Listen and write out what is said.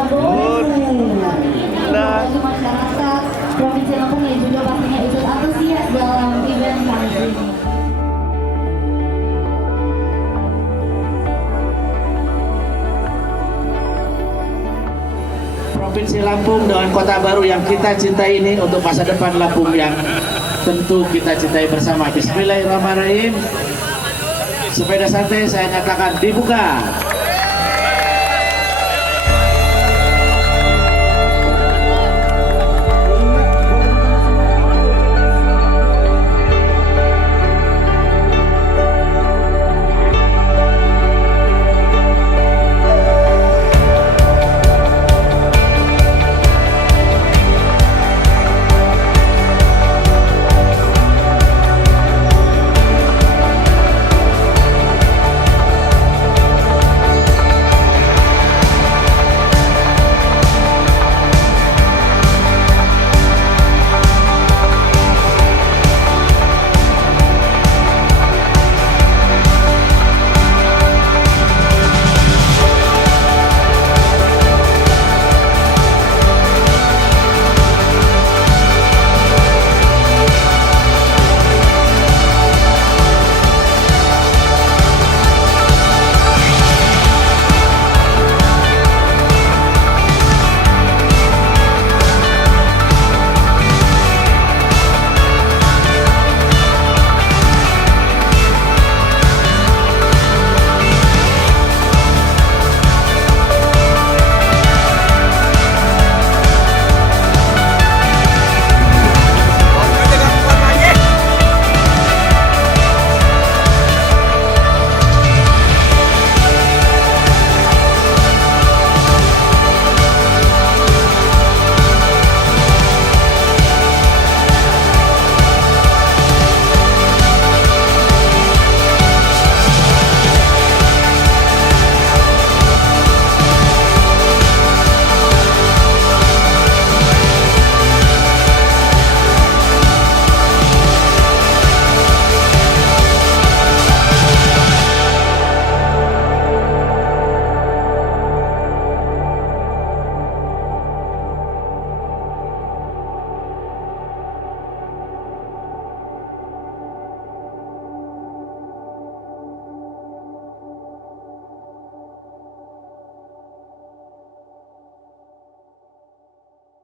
Baru. Nah. Bagi masyarakat Provinsi Lampung yang juga pastinya ikut antusias dalam event kali ini. Provinsi Lampung dengan kota baru yang kita cintai ini untuk masa depan Lampung yang tentu kita cintai bersama. Bismillahirrahmanirrahim. Sepeda santai saya nyatakan dibuka.